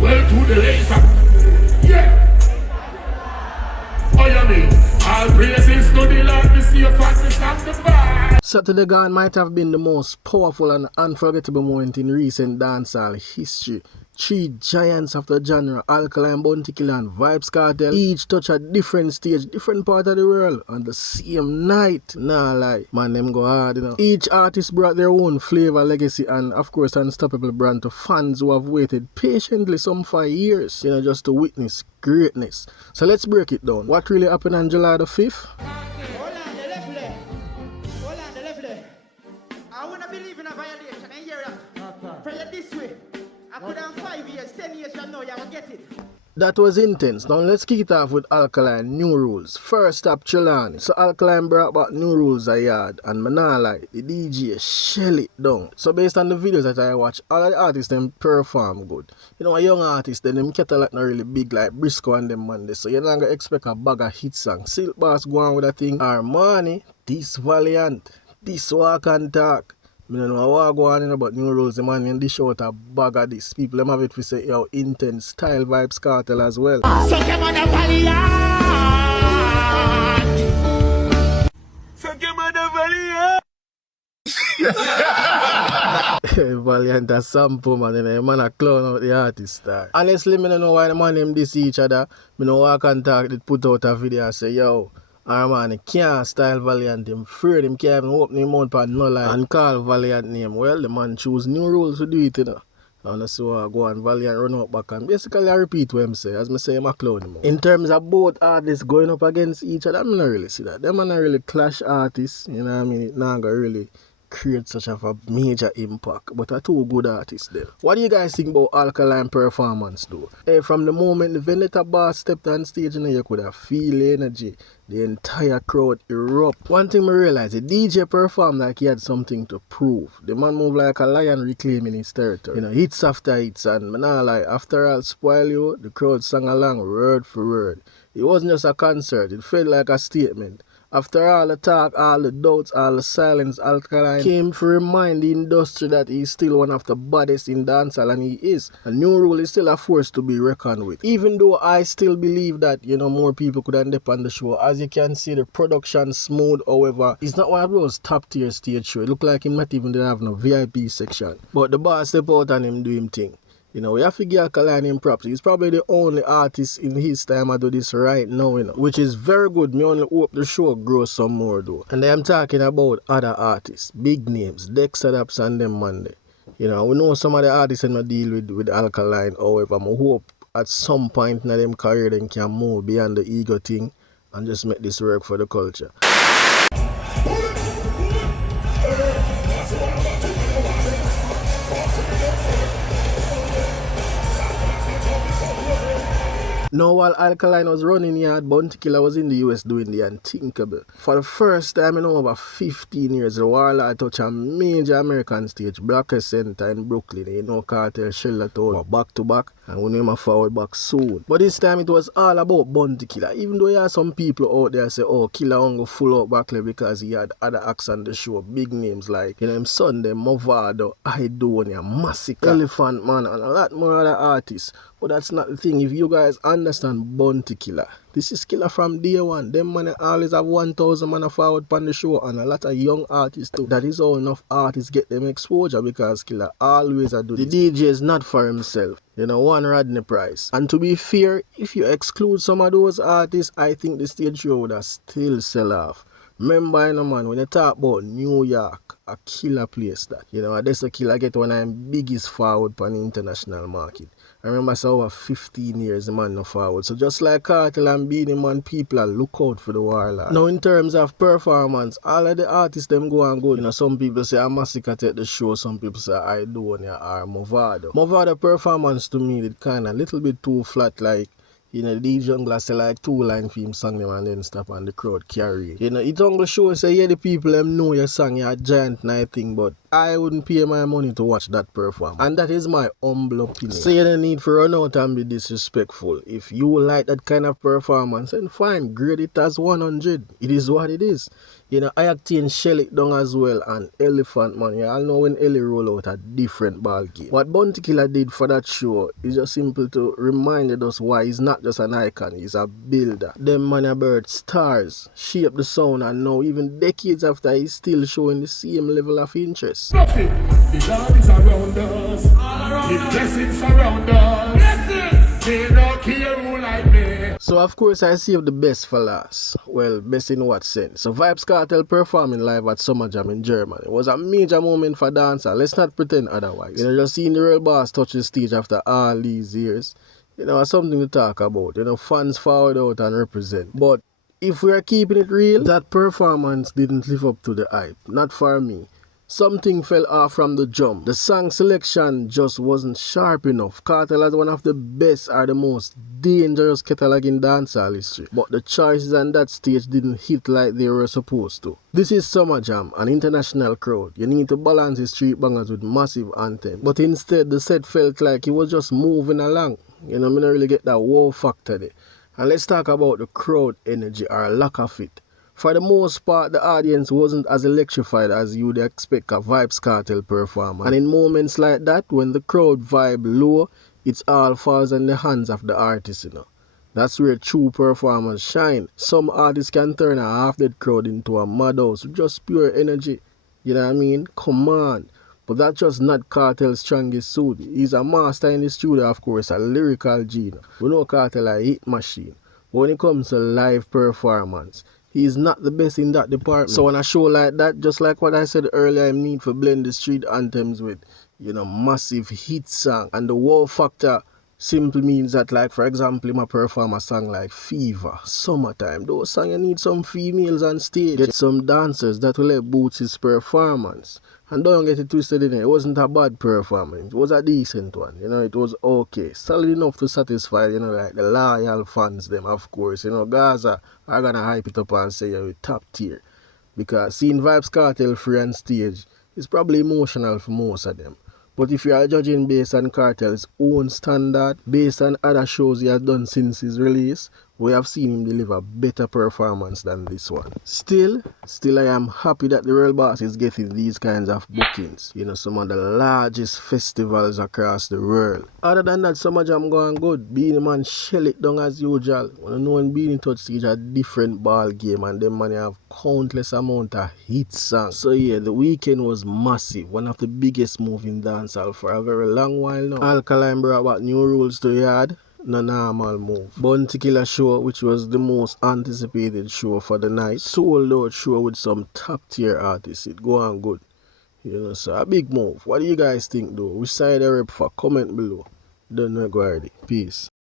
Well, to the laser. Yeah. Oh, you mean? All praises to the Lord, the safe and the sanctified. Saturday Gone might have been the most powerful and unforgettable moment in recent dancehall history. Three giants of the genre, Alkaline, Bounty Killer and Vybz Kartel, each touch a different stage, different part of the world on the same night. Nah lie, man, them go hard, you know. Each artist brought their own flavor, legacy and of course unstoppable brand to fans who have waited patiently some 5 years, you know, just to witness greatness. So let's break it down. What really happened on July the 5th? I wanna believe in a violation and hear that. Pray this way. I could have 5 years, 10 years from now, you will get it. That was intense. Now let's kick it off with Alkaline New Rules. First up, Trelawny. So Alkaline brought back New Rules a yard and Manala, the DJ, shell it down. So based on the videos that I watch, all of the artists them perform good. You know, a young artist, then them catalog not really big like Briscoe and them man. So you're not gonna expect a bag of hit song. Silk Boss go on with a thing. Armani, this Valiant, this Walk and Talk. I don't know what go on about New Rules, the man in this out a bag of this. People them have it for say, yo, intense style Vybz Kartel as well. So come on, Valiant. So come on, Valiant. Valiant a sample man, you know, man a clown out the artist star. Honestly, I don't know why the man them diss each other. I know Walk and Talk did put out a video and say, yo, Armani can't style Valiant, him afraid him can't even open him mouth for no line and call Valiant name. Well, the man choose New Rules to do it, you know. And so I go and Valiant run out back and basically I repeat what him say, as I say him a clown him. In terms of both artists going up against each other, I don't really see that. Them are not really clash artists, you know what I mean? It not gonna really create such of a major impact, but are two good artists there. What do you guys think about Alkaline performance though? Hey, from the moment the Vendetta boss stepped on stage, you know, you could have feel energy. The entire crowd erupt. One thing I realized, the DJ performed like he had something to prove. The man moved like a lion reclaiming his territory. You know, hits after hits, and like after all spoil you, the crowd sang along word for word. It wasn't just a concert, it felt like a statement. After all the talk, all the doubts, all the silence, Alkaline came to remind the industry that he's still one of the baddest in dancehall, and he is. A New Rule is still a force to be reckoned with. Even though I still believe that, you know, more people could end up on the show. As you can see, the production smooth, however, it's not one of those top tier stage shows. It look like him not even didn't have no VIP section. But the boss step out and him do him thing. You know, we have to give Alkaline him props. He's probably the only artist in his time I do this right now, you know, which is very good. Me only hope the show grows some more though. And I'm talking about other artists, big names, Dex Adapts and them Monday. You know, we know some of the artists in the deal with Alkaline, however, I hope at some point in them career they can move beyond the ego thing and just make this work for the culture. Now while Alkaline was running yard, Bounty Killer was in the US doing the unthinkable. For the first time in over 15 years, the Warlord touched a major American stage, Blackest Center in Brooklyn. You know, Cartel, Shelter Town, back to back, and we know him forward back soon. But this time it was all about Bounty Killer. Even though you have some people out there say, oh, Killer only full out back because he had other acts on the show, big names like, you know, him Sunday, Movado, Idonia, Massacre, Elephant Man, and a lot more other artists. But that's not the thing. If you guys understand Bounty Killer, this is Killer from day one. Them man always have 1,000 man forward on the show and a lot of young artists too. That is how enough artists get them exposure because Killer always do this. The DJ is not for himself. You know, one Rodney Price. And to be fair, if you exclude some of those artists, I think the stage show would have still sell off. Remember, you know, man, when you talk about New York, a killer place that, you know, that's a killer get one of them biggest forward on the international market. I remember so over 15 years the man no forward. So just like Cartel and Beanie Man, people are look out for the Warlord. Now in terms of performance, all of the artists them go and go. You know, some people say a Massacre take the show, some people say Idonia or Movado. Movado performance to me it kinda a little bit too flat, like, you know, the Jungler say like 2-line for him song them and then stop and the crowd carry it. You know, it only show say yeah the people them know your song, you're a giant night thing, but I wouldn't pay my money to watch that performance. And that is my humble opinion. So you don't need for run out and be disrespectful. If you like that kind of performance, then fine, grade it as 100. It is what it is. You know, I octane shell it down as well, and Elephant Man. You all know when Ellie roll out a different ball game. What Bounty Killer did for that show is just simple to remind us why he's not just an icon, he's a builder. Them man a bird stars, shape the sound, and now even decades after he's still showing the same level of interest. Nothing. The God is around us. The blessings surround us. They don't care who like me. So of course I saved the best for last. Well, best in what sense? So Vybz Kartel performing live at Summer Jam in Germany. It was a major moment for dancer. Let's not pretend otherwise. You know, just seeing the real boss touch the stage after all these years, you know, it's something to talk about. You know, fans forward out and represent. But if we are keeping it real, that performance didn't live up to the hype. Not for me. Something fell off from the jump. The song selection just wasn't sharp enough. Cartel has one of the best or the most dangerous catalog in dancehall history. But the choices on that stage didn't hit like they were supposed to. This is Summer Jam, an international crowd. You need to balance the street bangers with massive anthems. But instead, the set felt like it was just moving along. You know, I don't really get that wow factor there. And let's talk about the crowd energy or lack of it. For the most part, the audience wasn't as electrified as you would expect a Vybz Kartel performance. And in moments like that, when the crowd vibe low, it's all falls in the hands of the artist, you know. That's where true performance shine. Some artists can turn a half-dead crowd into a madhouse with just pure energy. You know what I mean? Come on. But that's just not Cartel's strongest suit. He's a master in the studio, of course, a lyrical genius. We know Cartel a hit machine. But when it comes to live performance, he's not the best in that department. So on a show like that, just like what I said earlier, I need to blend the street anthems with, you know, massive hit song. And the wow factor simply means that, like, for example, him a perform a song like Fever, Summertime. Those songs you need some females on stage. Get some dancers that will help boost his performance. And don't get it twisted in it. It wasn't a bad performance. It was a decent one. You know, it was okay. Solid enough to satisfy, you know, like the loyal fans them, of course. You know, Gaza are gonna hype it up and say you're top tier. Because seeing Vybz Kartel free on stage is probably emotional for most of them. But if you are judging based on Cartel's own standard, based on other shows he has done since his release, we have seen him deliver better performance than this one. Still I am happy that the real boss is getting these kinds of bookings. You know, some of the largest festivals across the world. Other than that, Summer Jam going good. Beanie Man shell it down as usual. When you know when Beanie touch stage a different ball game, and them man have countless amount of hit songs. So yeah, the weekend was massive. One of the biggest moves in dancehall for a very long while now. Alkaline brought back new rules to the yard. No normal move. Bounty Killer show, which was the most anticipated show for the night. Sold out show with some top tier artists. It go on good. You know, so a big move. What do you guys think though? Which side I rep for? Comment below. Don't know already. Peace.